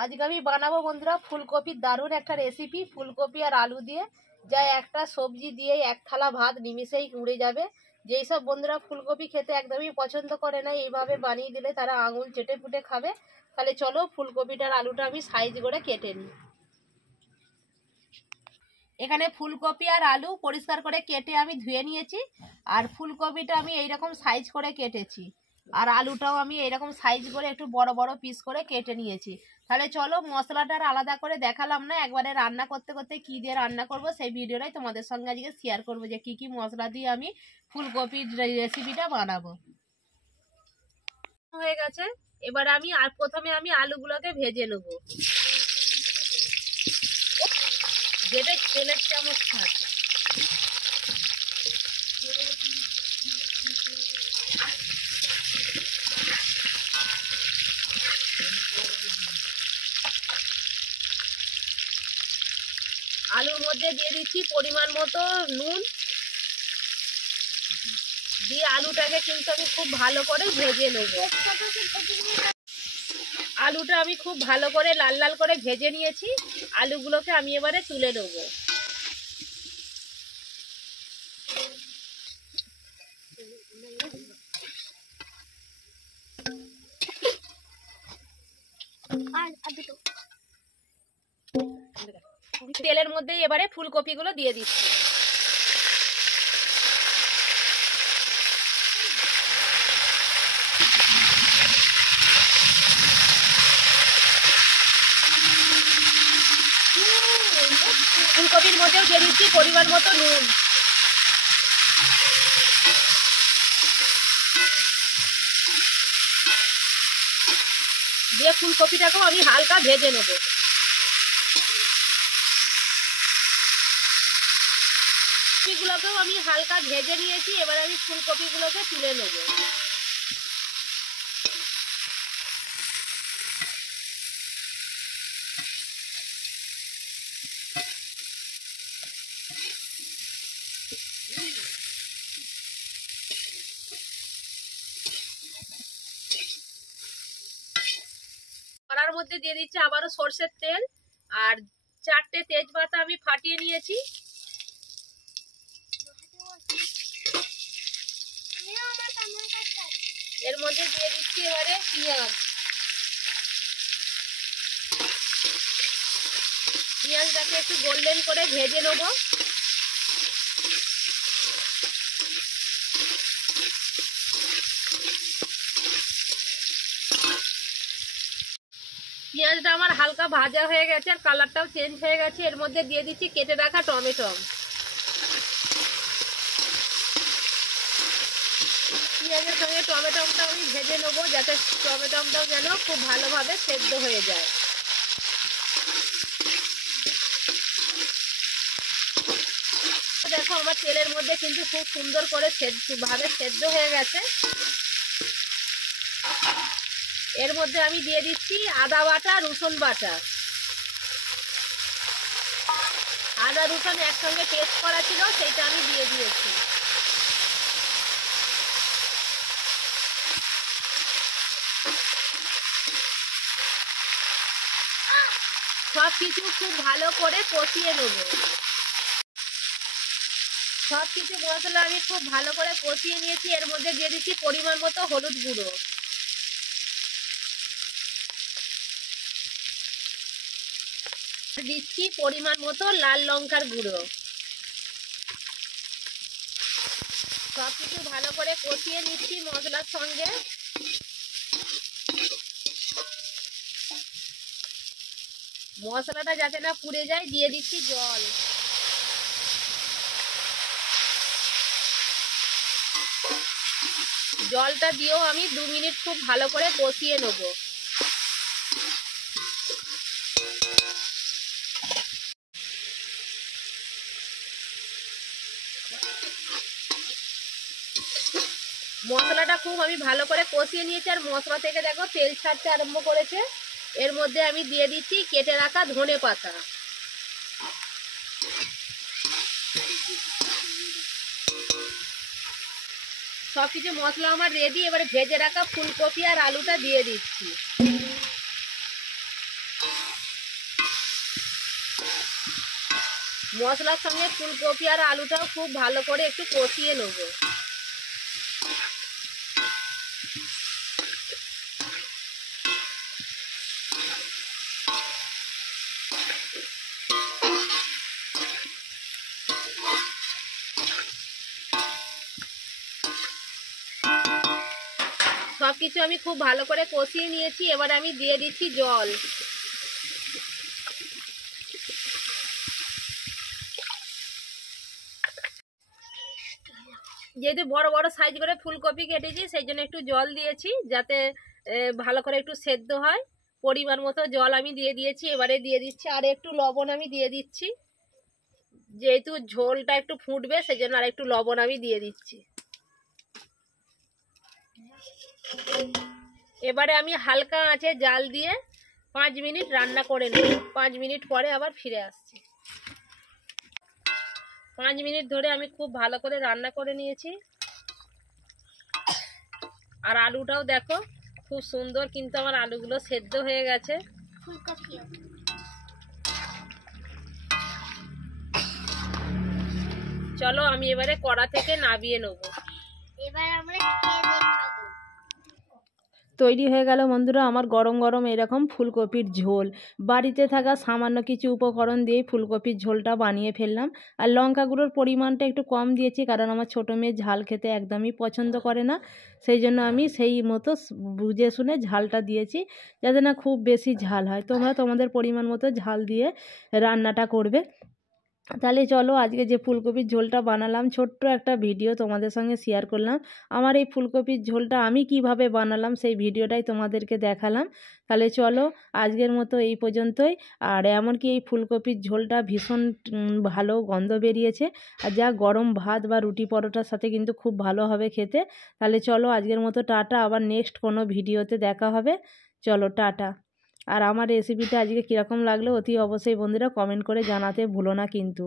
আজকে আমি বানাবো বন্ধুরা ফুলকপির দারুণ একটা রেসিপি। ফুলকপি আর আলু দিয়ে যা একটা সবজি দিয়ে এক থালা ভাত নিমিষেই উড়ে যাবে। যেই সব বন্ধুরা ফুলকপি খেতে একদমই পছন্দ করে না, এইভাবে বানিয়ে দিলে তারা আঙুল চেটে পুটে খাবে। তাহলে চলো ফুলকপিটার আলুটা আমি সাইজ করে কেটে নিই। এখানে ফুলকপি আর আলু পরিষ্কার করে কেটে আমি ধুয়ে নিয়েছি। আর ফুলকপিটা আমি এইরকম সাইজ করে কেটেছি, আর আলুটাও আমি এইরকম সাইজ করে একটু বড় বড় পিস করে কেটে নিয়েছি। তাহলে চলো মশলাটার আলাদা করে দেখালাম না, একবারে রান্না করতে করতে কী দিয়ে রান্না করব সেই ভিডিওটাই তোমাদের সঙ্গে আজকে শেয়ার করবো, যে কী কী মশলা দিয়ে আমি ফুলকপির রেসিপিটা বানাবো। হয়ে গেছে, এবার আমি প্রথমে আমি আলুগুলোকে ভেজে নেব। যেটা তেলের চামচ থাকে আলুর মধ্যে দিয়ে দিচ্ছি পরিমাণ মতো নুন দিয়ে আলুটাকে কিন্তু আমি খুব ভালো করে ভেজে নেব। আলুটা আমি খুব ভালো করে লাল লাল করে ভেজে নিয়েছি। আলুগুলোকে আমি এবারে তুলে নেব। তেলের মধ্যে এবারে ফুলকপিগুলো দিয়ে দিচ্ছি। ফুলকপির মধ্যেও দিয়ে দিচ্ছি পরিমাণ মতো নুন। দিয়ে ফুলকপিটাকেও আমি হালকা ভেজে নেব। ফুলকপিগুলোকেও আমি হালকা ভেজে নিয়েছি, এবার আমি ফুলকপিগুলোকে তুলে নেব। কড়ার মধ্যে দিয়ে দিচ্ছি আবারও সরষের তেল, আর 4টে তেজপাতা আমি ফাটিয়ে নিয়েছি। এর মধ্যে দিয়ে দিচ্ছি এবারে পেঁয়াজটাকে একটু গোল্ডেন করে ভেজে নেব। পেঁয়াজটা আমার হালকা ভাজা হয়ে গেছে আর কালারটাও চেঞ্জ হয়ে গেছে। এর মধ্যে দিয়ে দিচ্ছি কেটে রাখা টমেটো। পেঁয়াজের সঙ্গে টমেটোটাও আমি ভেজে নেবো, যাতে টমেটোটাও যেন খুব ভালোভাবে সেদ্ধ হয়ে যায়। দেখো আমার তেলের মধ্যে কিন্তু খুব সুন্দর করে সেদ্ধ হয়ে গেছে। এর মধ্যে আমি দিয়ে দিচ্ছি আদা বাটা, রসুন বাটা। আদা রসুন একসঙ্গে পেস্ট করা ছিল, সেইটা আমি দিয়ে দিয়েছি। সব কিছু খুব ভালো করে কষিয়ে নেব। সব কিছু মশলা আমি খুব ভালো করে কষিয়ে নিয়েছি। এর মধ্যে দিয়ে দিচ্ছি পরিমাণ মতো হলুদ গুঁড়ো। দিচ্ছি পরিমাণ মতো লাল লঙ্কার গুঁড়ো। সব কিছু ভালো করে কষিয়ে নিচ্ছি মশলার সঙ্গে। মশলাটা যাতে না পুড়ে যায় দিয়ে দিচ্ছি জল। জলটা দিয়েও আমি 2 মিনিট খুব ভালো করে কষিয়ে নেব। মশলাটা খুব আমি ভালো করে কষিয়ে নিয়েছি, আর মশলা থেকে দেখো তেল ছাড়তে আরম্ভ করেছে। এর মধ্যে আমি দিয়ে দিচ্ছি কেটে রাখা ধনে পাতা। সবকিছু মশলা আমার রেডি। এবারে ভেজে রাখা ফুলকপি আর আলুটা দিয়ে দিচ্ছি। মশলার সঙ্গে ফুলকপি আর আলুটাও খুব ভালো করে একটু কষিয়ে নেব। সব কিছু আমি খুব ভালো করে কষিয়ে নিয়েছি। এবার আমি দিয়ে দিচ্ছি জল। যেহেতু বড় বড় সাইজ করে ফুলকপি কেটেছি সেই জন্য একটু জল দিয়েছি, যাতে ভালো করে একটু সেদ্ধ হয়। পরিমাণ মতো জল আমি দিয়ে দিয়েছি। এবারে দিয়ে দিচ্ছি আর একটু লবণ আমি দিয়ে দিচ্ছি, যেহেতু ঝোলটা একটু ফুটবে সেই জন্য আর একটু লবণ আমি দিয়ে দিচ্ছি। এবারে আমি হালকা আঁচে জাল দিয়ে 5 মিনিট রান্না করে নেব। 5 মিনিট পরে আবার ফিরে আসছি। 5 মিনিট ধরে আমি খুব ভালো করে রান্না করে নিয়েছি। আর আলুটাও দেখো খুব সুন্দর কিন্তু আমার আলুগুলো সেদ্ধ হয়ে গেছে। চলো আমি এবারে কড়া থেকে নামিয়ে নেব। এবার আমরা খেয়ে দেখাবো। তৈরি হয়ে গেল বন্ধুরা আমার গরম গরম এরকম ফুলকপির ঝোল। বাড়িতে থাকা সামান্য কিছু উপকরণ দিয়ে ফুলকপির ঝোলটা বানিয়ে ফেললাম। আর লঙ্কা গুঁড়োর পরিমাণটা একটু কম দিয়েছি, কারণ আমার ছোটো মেয়ে ঝাল খেতে একদমই পছন্দ করে না। সেই জন্য আমি সেই মতো বুঝে শুনে ঝালটা দিয়েছি, যাতে না খুব বেশি ঝাল হয়। তোমরা তোমাদের পরিমাণ মতো ঝাল দিয়ে রান্নাটা করবে। তাহলে চলো আজকে যে ফুলকপির ঝোলটা বানালাম, ছোট্ট একটা ভিডিও তোমাদের সঙ্গে শেয়ার করলাম। আমার এই ফুলকপির ঝোলটা আমি কিভাবে বানালাম সেই ভিডিওটাই তোমাদেরকে দেখালাম। তাহলে চলো আজকের মতো এই পর্যন্তই। আর এমনকি এই ফুলকপির ঝোলটা ভীষণ ভালো গন্ধ বেরিয়েছে, আর যা গরম ভাত বা রুটি পরোটার সাথে কিন্তু খুব ভালো হবে খেতে। তাহলে চলো আজকের মতো টাটা, আবার নেক্সট কোনো ভিডিওতে দেখা হবে। চলো টাটা। আর আমার রেসিপিটা আজকে কীরকম লাগলো অতি অবশ্যই বন্ধুরা কমেন্ট করে জানাতে ভুলো না। কিন্তু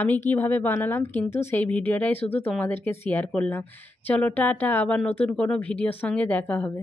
আমি কিভাবে বানালাম কিন্তু সেই ভিডিওটাই শুধু তোমাদেরকে শেয়ার করলাম। চলো টাটা, আবার নতুন কোনো ভিডিওর সঙ্গে দেখা হবে।